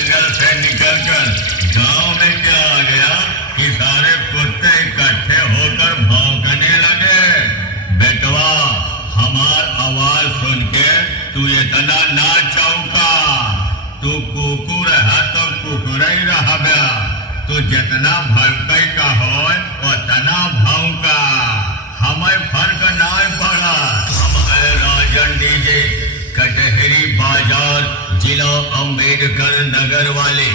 जंगल से निकलकर गांव में क्या आ गया कि सारे कुत्ते इकट्ठे होकर भौंकने लगे। बेटवा, हमार आवाज सुन के तू इतना ना चौका। तू कुकुर है तो कुकुर ही रह गया। तू जितना भड़कई का हो उतना भौंका। हमें फर्क ना पड़ा। हम है राजन डीजे, कटहरी बाजार, जिला अम्बेडकर नगर वाले।